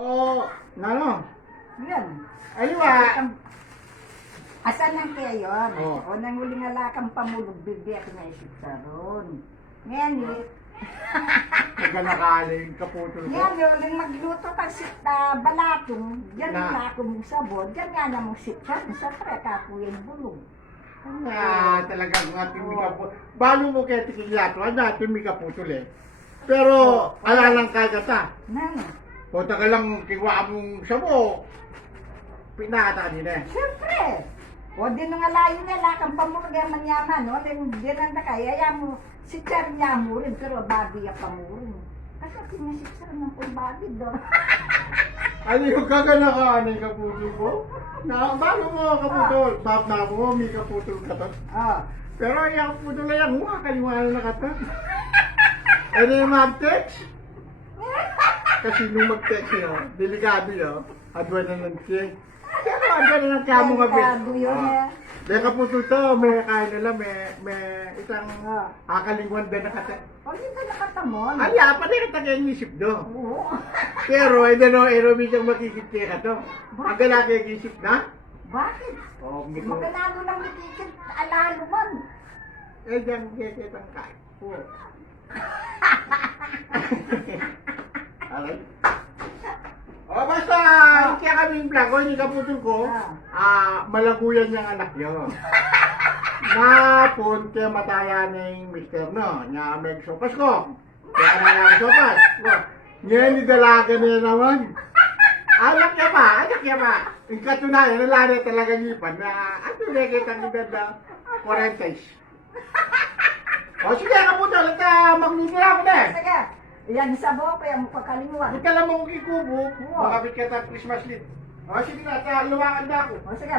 O, ano? Yan. Aliwa. Asan lang kaya yun? Oo. O nang huling alakang pamulog, bibig na isip sa ron. Ngayon, Nagkanakaling kaputol ko. ngayon, huling magluto pag sita balatong, yan Na. na ako mong sabon, yan nga namang sityan, sa preka ko yung bulong. Talagang ating po. Balo mo kaya tikilato, natin may kaputol eh. Pero, alalang kaya ta. Nang, O taga lang kiwa mong sabo. Pinata kanina eh. siyempre, o din nga layo na lakang pamulog yung manyaman, no? Din ang kaya, mo, sityan niya mo rin, pero babi ya pa mo rin. Kasi pinasityan ng pulbabi doon. Ano yung kagana ka, ano yung kaputol ko? Na, bago mo kaputol. Bab na mo, may kaputol ka to. Oh. Pero yung kaputol na yan, kaliwanag na ka to. Ano yung mag-text? Kasi nung mag-text yun, delikado yun, adwan na ng text. Pero adwan na ng kamo nga Delikado yun, eh. May kaputol to, may kain nila, may isang Oh. akalingwan din na kata. Pag hindi nakatamon. Ay, pa na kita kayong isip do. Oo. Pero, I don't know, may siyang makikita ka to. Ang galaki yung isip na? Bakit? Oo, hindi ko. Magkanalo lang nakikit, alalo man. Eh, diyan, kaya kain. Oo. Okay. O, basta, kaya kaming vlog, o, hindi kaputol ko, malaguyan niyang anak yun. Napon kaya mataya ng mister, no? Nga may sopas ko. Kaya ka na sopas. Ngayon, ni dalaga niya naman. Anak niya pa. Yung katunayan, nalala talaga ngipan na, ano na kita ng ganda, 40s. O, sige, kaputol, at magluto na ako na eh. Sige, yan sa buhok, kaya mo pagkalimuan. Huwag ka lang mong kikubo, makapit ka ng Christmas Eve. O, sige na, lumakan na ako. O sige,